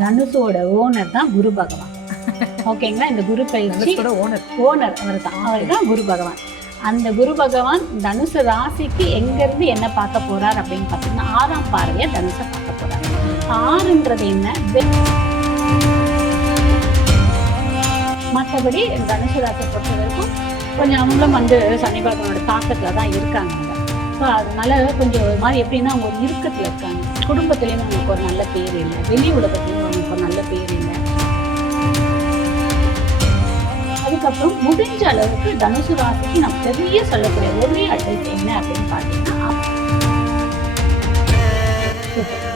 தனுஷோட ஓனர் தான் குரு பகவான். ஓகேங்களா? இந்த குரு பயிற்சி ஓனர் அவர் தான் குரு பகவான். அந்த குரு பகவான் தனுசு ராசிக்கு எங்கேருந்து என்ன பார்க்க போறார் அப்படின்னு பார்த்தீங்கன்னா 6ஆம் பார்வையை தனுசை பார்க்க போறார். 6ன்றது என்ன? மற்றபடி தனுசு ராசியை பொறுத்த வரைக்கும் கொஞ்சம் அவங்களும் சனி பகவானோட தாக்கத்தில் தான் இருக்காங்க. ஸோ அதனால கொஞ்சம் ஒரு மாதிரி எப்படின்னா அவங்க ஒரு இறுக்கத்தில் இருக்காங்க. குடும்பத்துலேயும் அவங்களுக்கு ஒரு நல்ல பேர் இல்லை, வெளி உலகத்துலேயும் அவங்களுக்கு ஒரு நல்ல பேர் இல்லை. அதுக்கப்புறம் முடிஞ்ச அளவுக்கு தனுசு ராசிக்கு நான் பெரிய சொல்லக்கூடிய ஒரே அட்வைஸ் என்ன அப்படின்னு பார்த்தீங்கன்னா,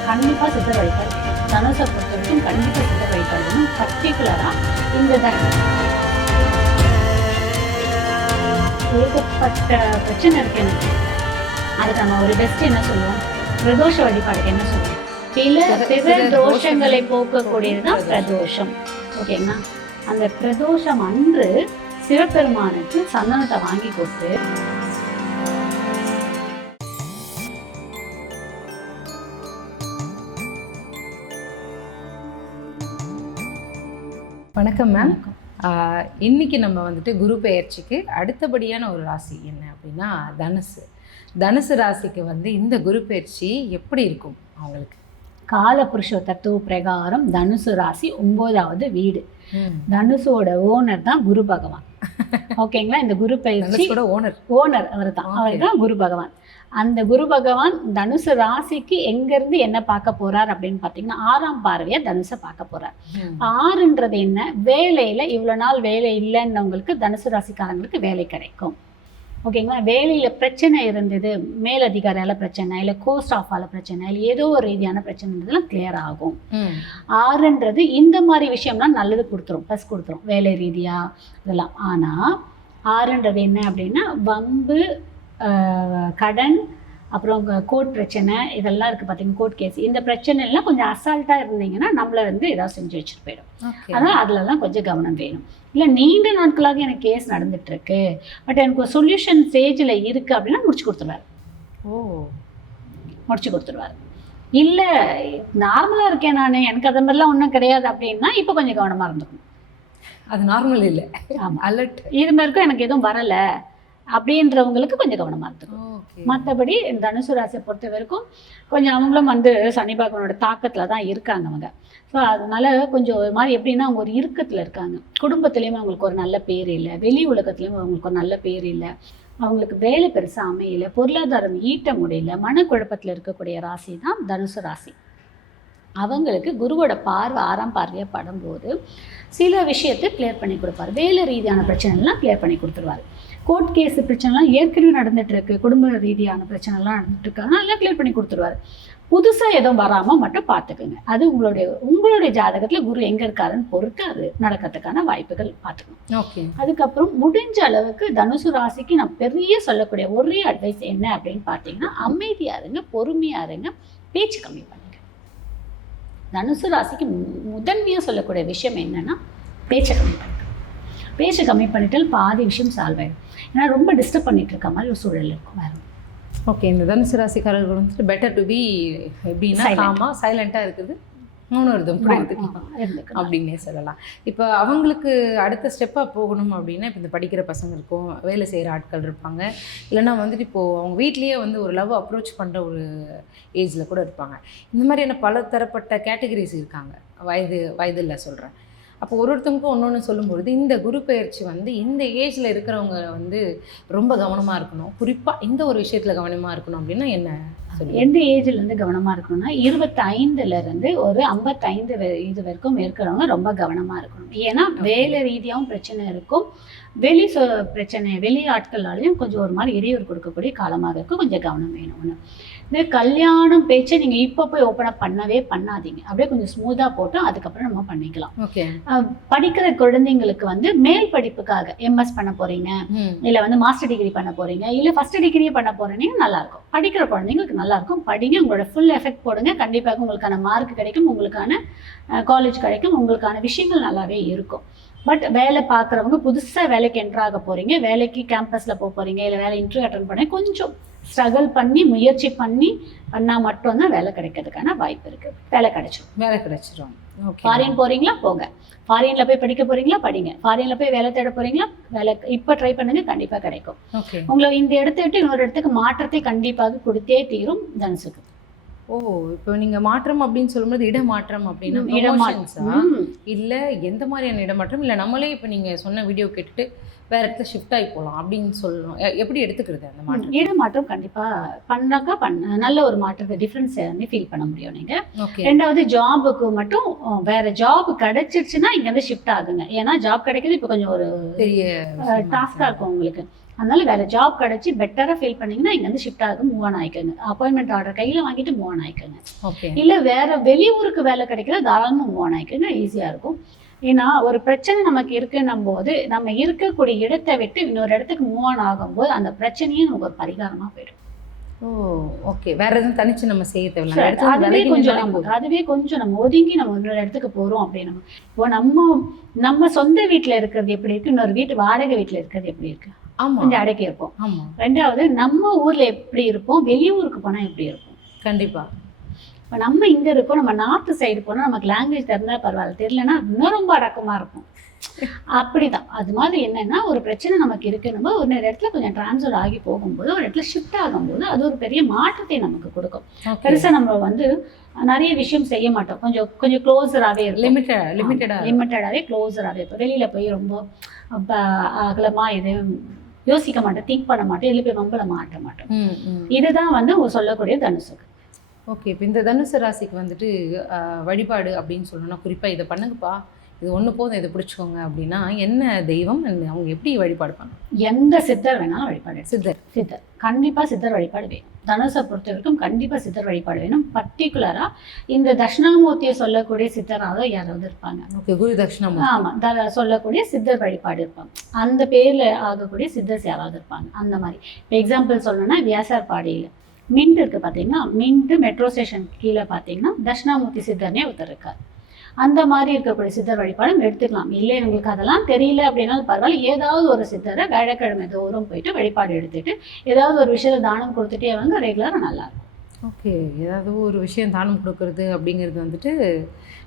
கண்டிப்பாக சித்தர் வழிபாடு. தனுசை பொறுத்த வரைக்கும் கண்டிப்பாக சித்தர் வழிபாடு. பர்டிகுலராக இந்த ஏகப்பட்ட பிரச்சனை இருக்கு எனக்கு. அதுக்கு நம்ம ஒரு பெஸ்ட் என்ன சொல்லுவோம்? பிரதோஷ வழிபாடுக்கு என்ன சொல்லுவோம்? சில தோஷங்களை போக்கக்கூடியதுதான் பிரதோஷம். ஓகேங்களா? அந்த பிரதோஷம் அன்று சிவபெருமானுக்கு சந்தனத்தை வாங்கி கொடுத்து வணக்கம் மேம். இன்னைக்கு நம்ம குரு பெயர்ச்சிக்கு அடுத்தபடியான ஒரு ராசி என்ன அப்படின்னா தனுசு ராசிக்கு இந்த குரு பெயர்ச்சி எப்படி இருக்கும் அவங்களுக்கு? காலபுருஷ தத்துவ பிரகாரம் தனுசு ராசி 9வது வீடு. தனுசோட ஓனர் தான் குரு பகவான். ஓகேங்களா? இந்த குரு பயிற்சி ஓனர் அவர் தான் குரு பகவான். அந்த குரு பகவான் தனுசு ராசிக்கு எங்கேருந்து என்ன பார்க்க போறார் அப்படின்னு பார்த்தீங்கன்னா 6ஆம் பார்வையை தனுசை பார்க்க போறார். 6ன்றது என்ன? வேலையில் இவ்வளோ நாள் வேலை இல்லைன்னவங்களுக்கு தனுசு ராசிக்காரங்களுக்கு வேலை கிடைக்கும். ஓகேங்களா? வேலையில் பிரச்சனை இருந்தது, மேலதிகாரியால் பிரச்சனை இல்லை, கோஸ்டாஃபால் பிரச்சனை இல்லை, ஏதோ ஒரு ரீதியான பிரச்சனைலாம் கிளியர் ஆகும். 6ன்றது இந்த மாதிரி விஷயம்லாம் நல்லது கொடுத்துரும், ப்ளஸ் கொடுத்துரும் வேலை ரீதியாக இதெல்லாம். ஆனால் 6ன்றது என்ன அப்படின்னா வம்பு, கடன், அப்புறம் கோர்ட் பிரச்சனை இதெல்லாம் இருக்குது பார்த்தீங்கன்னா, கோர்ட் கேஸ், இந்த பிரச்சனை எல்லாம் கொஞ்சம் அசால்ட்டாக இருந்தீங்கன்னா நம்மளை ஏதாவது செஞ்சு வச்சுட்டு போயிடும். அதனால் அதுலலாம் கொஞ்சம் கவனம் வேணும். இல்லை நீண்ட நாட்களாக எனக்கு கேஸ் நடந்துகிட்ருக்கு, பட் எனக்கு ஒரு சொல்யூஷன் ஸ்டேஜில் இருக்குது அப்படின்னா முடிச்சு கொடுத்துருவார். இல்லை நார்மலாக இருக்கேன் நான், எனக்கு அது மாதிரிலாம் ஒன்றும் கிடையாது அப்படின்னா இப்போ கொஞ்சம் கவனமாக இருந்துக்கணும். அது நார்மல் இல்லை. ஆமாம், அலர்ட் இது மாதிரிக்கும் எனக்கு எதுவும் வரலை அப்படின்றவங்களுக்கு கொஞ்சம் கவனமாக இருக்கும். மற்றபடி தனுசு ராசியை பொறுத்த வரைக்கும் கொஞ்சம் அவங்களும் சனி பகவானோட தாக்கத்தில் தான் இருக்காங்க அவங்க. ஸோ அதனால கொஞ்சம் ஒரு மாதிரி எப்படின்னா அவங்க ஒரு இறுக்கத்தில் இருக்காங்க. குடும்பத்துலேயும் அவங்களுக்கு ஒரு நல்ல பேர் இல்லை, வெளி உலகத்துலேயும் அவங்களுக்கு ஒரு நல்ல பேர் இல்லை, அவங்களுக்கு வேலை பெருசாக அமையலை, பொருளாதாரம் ஈட்ட முடியல, மனக்குழப்பத்தில் இருக்கக்கூடிய ராசி தான் தனுசு ராசி. அவங்களுக்கு குருவோட பார்வை 6ஆம் பார்வையாக படும்போது சில விஷயத்தை கிளியர் பண்ணி கொடுப்பார். வேலை ரீதியான பிரச்சனைலாம் கிளியர் பண்ணி கொடுத்துருவார். கோர்ட் கேஸ் பிரச்சனைலாம் ஏற்கனவே நடந்துகிட்ருக்கு, குடும்ப ரீதியான பிரச்சனைலாம் நடந்துட்டுருக்காங்க, அதெல்லாம் கிளியர் பண்ணி கொடுத்துருவார். புதுசாக எதுவும் வராமல் மட்டும் பார்த்துக்குங்க. அது உங்களுடைய ஜாதகத்தில் குரு எங்கே இருக்காருன்னு பொறுத்து அது நடக்கிறதுக்கான வாய்ப்புகள் பார்த்துக்கணும். ஓகே. அதுக்கப்புறம் முடிஞ்ச அளவுக்கு தனுசு ராசிக்கு நான் பெரிய சொல்லக்கூடிய ஒரே அட்வைஸ் என்ன அப்படின்னு பார்த்தீங்கன்னா, அமைதியாக இருங்க, பொறுமையாக இருங்க, பேச்சு கம்மி பண்ணுங்க. தனுசு ராசிக்கு முதன்மையாக சொல்லக்கூடிய விஷயம் என்னென்னா பேச்சை கம்மி பண்ணுங்க. பேச்சை கம்மி பண்ணிட்டால் பாதி விஷயம் சால்வ் ஆகிடும். ஏன்னா ரொம்ப டிஸ்டர்ப் பண்ணிட்டு இருக்க மாதிரி ஒரு சூழல் இருக்கும். வேறு ஓகே. இந்த தனுசு ராசிக்காரர்கள் பெட்டர் டு பி எப்படின்னா சைலண்ட்டாக இருக்குது, மௌனம் அப்படின்னே சொல்லலாம். இப்போ அவங்களுக்கு அடுத்த ஸ்டெப்பாக போகணும் அப்படின்னா, இப்போ இந்த படிக்கிற பசங்க இருக்கும், வேலை செய்கிற ஆட்கள் இருப்பாங்க, இல்லைன்னா இப்போது அவங்க வீட்லேயே ஒரு லவ் அப்ரோச் பண்ணுற ஒரு ஏஜில் கூட இருப்பாங்க. இந்த மாதிரியான பல தரப்பட்ட கேட்டகரிஸ் இருக்காங்க, வயதில் சொல்கிறேன். அப்போ ஒருத்தருக்கும் ஒன்று சொல்லும்பொழுது இந்த குரு பெயர்ச்சி இந்த ஏஜில் இருக்கிறவங்க ரொம்ப கவனமாக இருக்கணும், குறிப்பாக இந்த ஒரு விஷயத்தில் கவனமாக இருக்கணும் அப்படின்னா என்ன சொல்லி? எந்த ஏஜ்லேருந்து கவனமாக இருக்கணும்னா 25லேருந்து ஒரு 55 இது வரைக்கும் இருக்கிறவங்க ரொம்ப கவனமாக இருக்கணும். ஏன்னா வேலை ரீதியாகவும் பிரச்சனை இருக்கும், வெளி ஆட்களாலையும் கொஞ்சம் ஒரு மாதிரி இடையூறு கொடுக்கக்கூடிய காலமாக இருக்கும், கொஞ்சம் கவனம் வேணும்னு. இந்த கல்யாணம் பேச்சை நீங்கள் இப்போ போய் ஓப்பனாக பண்ணவே பண்ணாதீங்க, அப்படியே கொஞ்சம் ஸ்மூத்தாக போட்டு அதுக்கப்புறம் நம்ம பண்ணிக்கலாம். ஓகே. படிக்கிற குழந்தைங்களுக்கு மேல் படிப்புக்காக எம்எஸ் பண்ண போகிறீங்க, இல்லை மாஸ்டர் டிகிரி பண்ண போகிறீங்க, இல்லை ஃபஸ்ட் டிகிரியே பண்ண போகிறீங்க, நல்லாயிருக்கும். படிக்கிற குழந்தைங்களுக்கு நல்லாயிருக்கும், படிங்க, உங்களோட ஃபுல் எஃபெக்ட் போடுங்க, கண்டிப்பாக உங்களுக்கான மார்க் கிடைக்கும், உங்களுக்கான காலேஜ் கிடைக்கும், உங்களுக்கான விஷயங்கள் நல்லாவே இருக்கும். பட் வேலை பார்க்குறவங்க புதுசாக வேலைக்கு என்ட்ரு ஆக போகிறீங்க, வேலைக்கு கேம்பஸில் போக போகிறீங்க, இல்லை வேலை இன்டர்வியூ அட்டன் பண்ணி கொஞ்சம் ஸ்ட்ரகிள் பண்ணி முயற்சி பண்ணால் மட்டும்தான் வேலை கிடைக்கிறதுக்கான வாய்ப்பு இருக்குது. வேலை கிடைச்சிடும். ஓகே. ஃபாரின் போகிறீங்களா போங்க, ஃபாரினில் போய் படிக்க போகிறீங்களா படிங்க, ஃபாரினில் போய் வேலை தேட போகிறீங்களா வேலை இப்போ ட்ரை பண்ணுங்க, கண்டிப்பாக கிடைக்கும். ஓகே. உங்களை இந்த இடத்த விட்டு இன்னொரு இடத்துக்கு மாற்றத்தை கண்டிப்பாக கொடுத்தே தீரும் தனுசுக்கு. ஓ, இப்போ நீங்கள் மாற்றம் அப்படின்னு சொல்லும்போது இடமாற்றம் அப்படின்னா இடமாற்றா இல்லை எந்த மாதிரியான இடமாற்றம், இல்லை நம்மளே இப்போ நீங்கள் சொன்ன வீடியோ கேட்டுட்டு வேற இடத்துல ஷிஃப்ட் ஆகி போகலாம் அப்படின்னு சொல்லணும், எப்படி எடுத்துக்கிறது அந்த மாற்றம்? இடமாற்றம் கண்டிப்பாக பண்ணாக்கா நல்ல ஒரு மாற்றத்தை டிஃப்ரென்ஸ் வந்து ஃபீல் பண்ண முடியும் நீங்கள். ஓகே. ரெண்டாவது ஜாபுக்கு மட்டும் வேற ஜாப் கிடைச்சிருச்சுன்னா இங்கேருந்து ஷிஃப்ட் ஆகுங்க. ஏன்னா ஜாப் கிடைக்கிறது இப்போ கொஞ்சம் ஒரு பெரிய டாஸ்காக இருக்கும் உங்களுக்கு. அதனால வேற ஜாப் கிடைச்சி பெட்டராக ஃபீல் பண்ணீங்கன்னா இங்கேருந்து ஷிஃப்ட் ஆகும், மூவ் ஆன் ஆயிக்கோங்க. அப்பாயின்மெண்ட் ஆர்டர் கையில் வாங்கிட்டு மூவ் ஆன் ஆயிக்கோங்க. ஓகே. இல்லை வேற வெளியூருக்கு வேலை கிடைக்கிற தாராளமாக மூவ் ஆன் ஆயிக்கோங்க, ஈஸியாக இருக்கும். ஏன்னா ஒரு பிரச்சனை நமக்கு இருக்குன்னும் போது நம்ம இருக்கக்கூடிய இடத்தை விட்டு இன்னொரு இடத்துக்கு மூவ் ஆன் ஆகும்போது அந்த பிரச்சனையும் நமக்கு ஒரு பரிகாரமாக போயிடும். ஓ, ஓகே. வேற எதுவும் தனிச்சு நம்ம செய்ய தேவையில்லை, அதுவே கொஞ்சம் நம்ம ஒதுங்கி நம்ம இன்னொரு இடத்துக்கு போகிறோம் அப்படின்னு. இப்போ நம்ம சொந்த வீட்டில் இருக்கிறது எப்படி இருக்கு, இன்னொரு வீட்டு வாடகை வீட்டில் இருக்கிறது எப்படி இருக்கு, கொஞ்சம் அடக்கி இருப்போம். ரெண்டாவது நம்ம ஊர்ல எப்படி இருப்போம், வெளியூருக்கு போனா எப்படி இருக்கும். கண்டிப்பா. இப்போ நம்ம இங்க இருக்கோம், நம்ம நார்த் சைடு போனா நமக்கு லாங்குவேஜ் தெரிஞ்சா பரவாயில்ல, தெரியலன்னா இன்னும் ரொம்ப அடக்கமா இருக்கும். அப்படிதான். அது மாதிரி என்னன்னா ஒரு பிரச்சனை நமக்கு இருக்குன்னு ஒரு இடத்துல கொஞ்சம் டிரான்ஸ்ஃபர் ஆகி போகும்போது ஒரு இடத்துல ஷிஃப்ட் ஆகும்போது அது ஒரு பெரிய மாற்றத்தை நமக்கு கொடுக்கும். பெருசா நம்ம வந்து நிறைய விஷயம் செய்ய மாட்டோம், கொஞ்சம் கொஞ்சம் க்ளோஸராகவே இருக்கும், லிமிட்டடாகவே க்ளோஸராகவே இருக்கும். வெளியில போய் ரொம்ப அகலமா எதையும் யோசிக்க மாட்டேன், திங்க் பண்ண மாட்டேன், இதில் போய் வம்பல மாட்ட மாட்டோம். இதுதான் வந்து சொல்லக்கூடிய தனுசுக்கு. ஓகே. இப்போ இந்த தனுசு ராசிக்கு வந்துட்டு வழிபாடு அப்படின்னு சொல்லணும்னா குறிப்பாக இதை பண்ணுங்கப்பா, இது ஒன்று போதும், இதை பிடிச்சிக்கோங்க அப்படின்னா என்ன தெய்வம், அவங்க எப்படி வழிபாடு பண்ணணும்? எந்த சித்தர் வேணாலும் வழிபாடு. சித்தர் கண்டிப்பாக சித்தர் வழிபாடு வேணும். தனுசை பொறுத்த வரைக்கும் கண்டிப்பாக சித்தர் வழிபாடு வேணும். பர்டிகுலராக இந்த தட்சிணாமூர்த்தியை சொல்லக்கூடிய சித்தராக யாராவது இருப்பாங்க. ஓகே. குரு தட்சிணாமூர்த்தி. ஆமாம், சொல்லக்கூடிய சித்தர் வழிபாடு இருப்பாங்க. அந்த பேரில் ஆகக்கூடிய சித்தர்ஸ் யாராவது இருப்பாங்க. அந்த மாதிரி இப்போ எக்ஸாம்பிள் சொல்லணும்னா வியாசார்பாடியில் மின்ட் இருக்குது பார்த்தீங்கன்னா, மின்ட்டு மெட்ரோ ஸ்டேஷன் கீழே பார்த்தீங்கன்னா தட்சிணாமூர்த்தி சித்தர்னே ஒருத்தர் இருக்கார். அந்த மாதிரி இருக்கக்கூடிய சித்தர் வழிபாடும் எடுத்துக்கலாம். இல்லை உங்களுக்கு அதெல்லாம் தெரியல அப்படின்னாலும் பரவாயில்ல, ஏதாவது ஒரு சித்தரை வியாழக்கிழமை தோறும் போயிட்டு வழிபாடு எடுத்துட்டு ஏதாவது ஒரு விஷயத்தை தானம் கொடுத்துட்டே வந்து ரெகுலராக நல்லாயிருக்கும். ஓகே. ஏதாவது ஒரு விஷயம் தானம் கொடுக்கறது அப்படிங்கிறது வந்துட்டு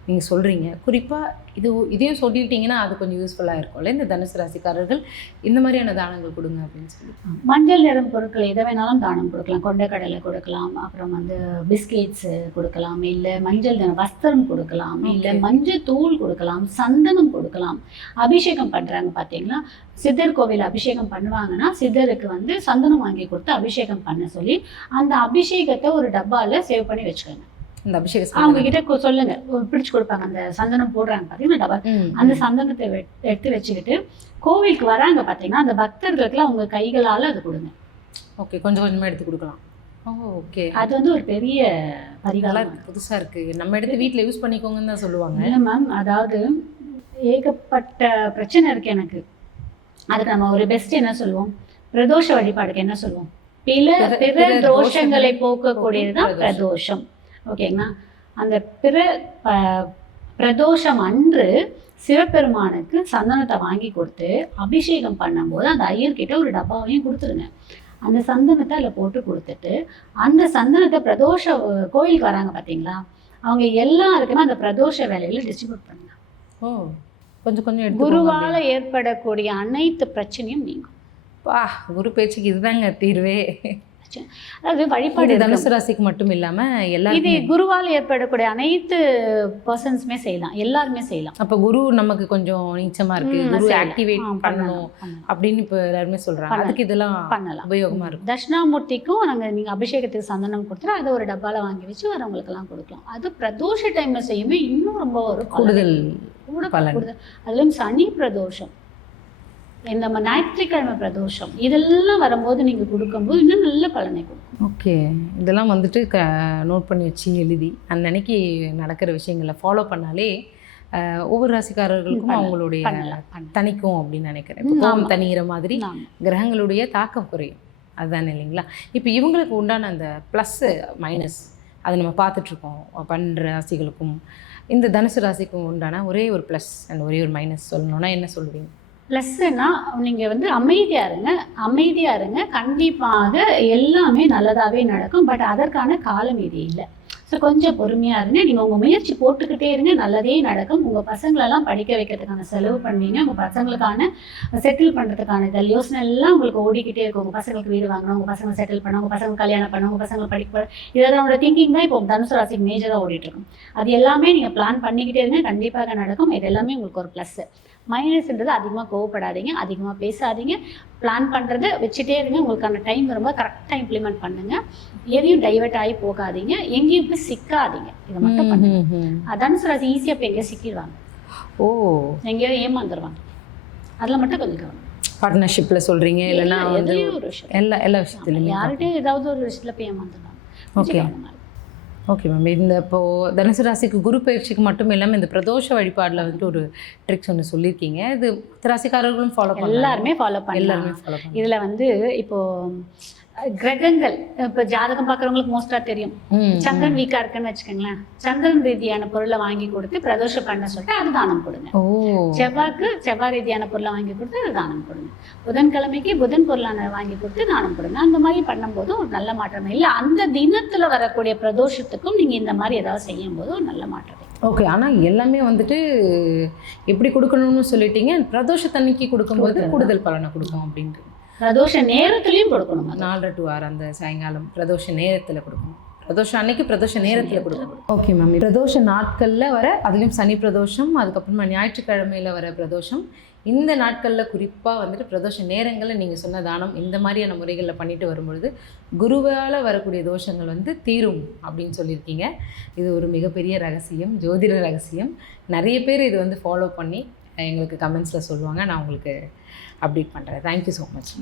நீங்கள் சொல்கிறீங்க. குறிப்பாக இதையும் சொல்லிட்டீங்கன்னா அது கொஞ்சம் யூஸ்ஃபுல்லாக இருக்கும்ல இந்த தனுசு ராசிக்காரர்கள், இந்த மாதிரியான தானங்கள் கொடுங்க அப்படின்னு சொல்லி. மஞ்சள் நிறம் பொருட்கள் எதை வேணாலும் தானம் கொடுக்கலாம். கொண்டைக்கடலை கொடுக்கலாம், அப்புறம் வந்து பிஸ்கெட்ஸு கொடுக்கலாம், இல்லை மஞ்சள் நிறம் வஸ்திரம் கொடுக்கலாம், இல்லை மஞ்சள் தூள் கொடுக்கலாம், சந்தனம் கொடுக்கலாம். அபிஷேகம் பண்ணுறாங்க பார்த்தீங்களா, சித்தர் கோவில் அபிஷேகம் பண்ணுவாங்கன்னா சித்தருக்கு வந்து சந்தனம் வாங்கி கொடுத்து அபிஷேகம் பண்ண சொல்லி அந்த அபிஷேகத்தை ஒரு டப்பாவில் சேவ் பண்ணி வச்சுக்கோங்க. இந்த அபிஷேகம் அவங்க கிட்ட சொல்லுங்க, பிடிச்சு கொடுப்பாங்க. அந்த சந்தனம் போடுறாங்க பார்த்தீங்கன்னா டப்பா, அந்த சந்தனத்தை எடுத்து வச்சுக்கிட்டு கோவிலுக்கு வராங்க பார்த்தீங்கன்னா அந்த பக்தர்களுக்குலாம் அவங்க கைகளால் அது கொடுங்க. ஓகே. கொஞ்சம் கொஞ்சமாக எடுத்து கொடுக்கலாம். ஓகே. அது வந்து ஒரு பெரிய பரிகாரம். புதுசாக இருக்குது, நம்ம எடுத்து வீட்டில் யூஸ் பண்ணிக்கோங்கன்னு தான் சொல்லுவாங்க. இல்லை மேம், அதாவது ஏகப்பட்ட பிரச்சனை இருக்குது எனக்கு. அதுக்கு நம்ம ஒரு பெஸ்ட் என்ன சொல்லுவோம், பிரதோஷ வழிபாடுக்கு என்ன சொல்லுவோம், பிற தோஷங்களை போக்கக்கூடியது தான் பிரதோஷம். ஓகேங்களா. அந்த பிரதோஷம் அன்று சிவபெருமானுக்கு சந்தனத்தை வாங்கி கொடுத்து அபிஷேகம் பண்ணும்போது அந்த ஐயர்கிட்ட ஒரு டப்பாவையும் கொடுத்துருங்க. அந்த சந்தனத்தை அதில் போட்டு கொடுத்துட்டு அந்த சந்தனத்தை பிரதோஷ கோயிலுக்கு வராங்க பார்த்தீங்களா, அவங்க எல்லாருக்குமே அந்த பிரதோஷ வேலையில் டிஸ்ட்ரிபியூட் பண்ணுங்க. கொஞ்சம் கொஞ்சம் குருவால் ஏற்படக்கூடிய அனைத்து பிரச்சனையும் நீங்கும். குரு பேச்சுக்கு இதுதாங்க தீர்வே. அதாவது வழிபாடு தனுசு ராசிக்கு மட்டும் இல்லாமல் எல்லாரும் இது குருவால் ஏற்படக்கூடிய அனைத்து பர்சன்ஸுமே செய்யலாம், எல்லாருமே செய்யலாம். அப்போ குரு நமக்கு கொஞ்சம் நீச்சமாக இருக்குது, குரு ஆக்டிவேட் பண்ணணும் அப்படின்னு இப்போ எல்லாருமே சொல்கிறாங்க. அதுக்கு இதெல்லாம் பண்ணலாம், உபயோகமாக இருக்கும். தட்சிணாமூர்த்திக்கும் நீங்கள் அபிஷேகத்துக்கு சந்தனம் கொடுத்துட்டு அதை ஒரு டப்பாவில் வாங்கி வச்சு வரவங்களுக்கெல்லாம் கொடுக்கலாம். அது பிரதோஷ டைமில் செய்யுமே இன்னும் ரொம்ப ஒரு கூடுதல். அதுலேயும் சனி பிரதோஷம், இந்த ஞாயிற்றுக்கிழமை பிரதோஷம், இதெல்லாம் வரும்போது நீங்கள் கொடுக்கும்போது இன்னும் நல்ல பலனை கொடுக்கும். ஓகே. இதெல்லாம் வந்துட்டு நோட் பண்ணி வச்சு எழுதி அன்னைக்கு நடக்கிற விஷயங்களை ஃபாலோ பண்ணாலே ஒவ்வொரு ராசிக்காரர்களுக்கும் அவங்களுடைய தனிக்கும் அப்படின்னு நினைக்கிறேன். கோபம் தனிகிற மாதிரி கிரகங்களுடைய தாக்கம் குறையும், அதுதானே இல்லைங்களா? இப்போ இவங்களுக்கு உண்டான அந்த ப்ளஸ்ஸு மைனஸ் அதை நம்ம பார்த்துட்ருக்கோம். பண்ணுற ராசிகளுக்கும் இந்த தனுசு ராசிக்கு உண்டான ஒரே ஒரு ப்ளஸ் அண்ட் ஒரே ஒரு மைனஸ் சொல்லணும்னா என்ன சொல்லுவீங்க? ப்ளஸ்ஸுன்னா நீங்கள் வந்து அமைதியாக இருங்க. கண்டிப்பாக எல்லாமே நல்லதாகவே நடக்கும். பட் அதற்கான காலம் இது இல்லை. ஸோ கொஞ்சம் பொறுமையாக இருங்க. நீங்கள் உங்கள் முயற்சி போட்டுக்கிட்டே இருங்க, நல்லதே நடக்கும். உங்கள் பசங்களெல்லாம் படிக்க வைக்கிறதுக்கான செலவு பண்ணுவீங்க. உங்கள் பசங்களுக்கான செட்டில் பண்ணுறதுக்கான இதில் யோசனை எல்லாம் உங்களுக்கு ஓடிக்கிட்டே இருக்கும். உங்கள் பசங்களுக்கு வீடு வாங்கணும், உங்கள் பசங்களை செட்டில் பண்ணணும், உங்கள் பசங்க கல்யாணம் பண்ணணும், உங்கள் பசங்களை படிக்க, இதோட திங்கிங் தான் இப்போ தனுசு ராசிக்கு மேஜராக ஓடிட்டுருக்கும். அது எல்லாமே நீங்கள் பிளான் பண்ணிக்கிட்டே இருங்க, கண்டிப்பாக நடக்கும். இது எல்லாமே உங்களுக்கு ஒரு ப்ளஸ்ஸு. மைனஸ்ன்றது அதிகமாக கோவப்படாதீங்க, அதிகமாக பேசாதீங்க. பிளான் பண்ணுறதை வச்சுட்டே இருங்க. உங்களுக்கான டைம் ரொம்ப கரெக்டாக இம்ப்ளிமெண்ட் பண்ணுங்கள். எதையும் டைவெர்ட் ஆகி போகாதீங்க, எங்கேயும் போய் சிக்காதீங்க. இதை மட்டும் பண்ணுங்க. தனுசு ராசி ஈஸியாக இப்போ எங்கேயும் சிக்கிடுவாங்க. எங்கேயோ ஏமாந்துருவாங்க. அதில் மட்டும் கொஞ்சம் கவனம். பார்ட்னர்ஷிப்பில் சொல்கிறீங்க, இல்லைன்னா வந்து ஒரு விஷயம் எல்லா விஷயத்துலையுமே யார்கிட்டையும் ஏதாவது ஒரு விஷயத்தில் போய் ஏமாந்துருவாங்க. Okay okay ma'am. இந்த இப்போது தனுசு ராசிக்கு குரு பயிற்சிக்கு மட்டும் இல்லாமல் இந்த பிரதோஷ வழிபாடில் வந்துட்டு ஒரு ட்ரிக்ஸ் ஒன்று சொல்லியிருக்கீங்க. இது ராசிக்காரர்களும் ஃபாலோ பண்ணலாம், எல்லாருமே ஃபாலோ பண்ணலாம். இதில் வந்து இப்போது கிரகங்கள் இப்போ ஜாதகம் பார்க்குறவங்களுக்கு மோஸ்ட்டாக தெரியும். சந்திரன் வீக்காக இருக்குன்னு வச்சுக்கோங்களேன், சந்திரன் ரீதியான பொருளை வாங்கி கொடுத்து பிரதோஷம் பண்ண சொல்லிட்டு அது தானம் கொடுங்க. செவ்வாய் ரீதியான பொருளை வாங்கி கொடுத்து அது தானம் கொடுங்க. புதன்கிழமைக்கு புதன் பொருளான வாங்கி கொடுத்து தானம் கொடுங்க. அந்த மாதிரி பண்ணும்போது ஒரு நல்ல மாற்றம். இல்லை அந்த தினத்தில் வரக்கூடிய பிரதோஷத்துக்கும் நீங்கள் இந்த மாதிரி ஏதாவது செய்யும் போது ஒரு நல்ல மாற்றம். ஓகே. ஆனால் எல்லாமே வந்துட்டு எப்படி கொடுக்கணும்னு சொல்லிட்டீங்க. பிரதோஷத்தன்னைக்கு கொடுக்கும்போது கூடுதல் பலனை கொடுக்கும் அப்படின்ட்டு. பிரதோஷ நேரத்துலையும் கொடுக்கணும். 4 to 6 அந்த சாயங்காலம் பிரதோஷ நேரத்தில் கொடுக்கணும். பிரதோஷம் அன்னைக்கு பிரதோஷ நேரத்தில் கொடுக்கணும். Okay ma'am. பிரதோஷ நாட்களில் வர, அதுலேயும் சனி பிரதோஷம், அதுக்கப்புறமா ஞாயிற்றுக்கிழமையில் வர பிரதோஷம், இந்த நாட்களில் குறிப்பாக வந்துட்டு பிரதோஷ நேரங்களில் நீங்கள் சொன்ன தானம் இந்த மாதிரியான முறைகளில் பண்ணிட்டு வரும்பொழுது குருவால் வரக்கூடிய தோஷங்கள் வந்து தீரும் அப்படின்னு சொல்லியிருக்கீங்க. இது ஒரு மிகப்பெரிய ரகசியம், ஜோதிட ரகசியம். நிறைய பேர் இது வந்து ஃபாலோ பண்ணி எங்களுக்கு கமெண்ட்ஸில் சொல்லுவாங்க. நான் உங்களுக்கு அப்டேட் பண்ணுறேன். Thank you so much.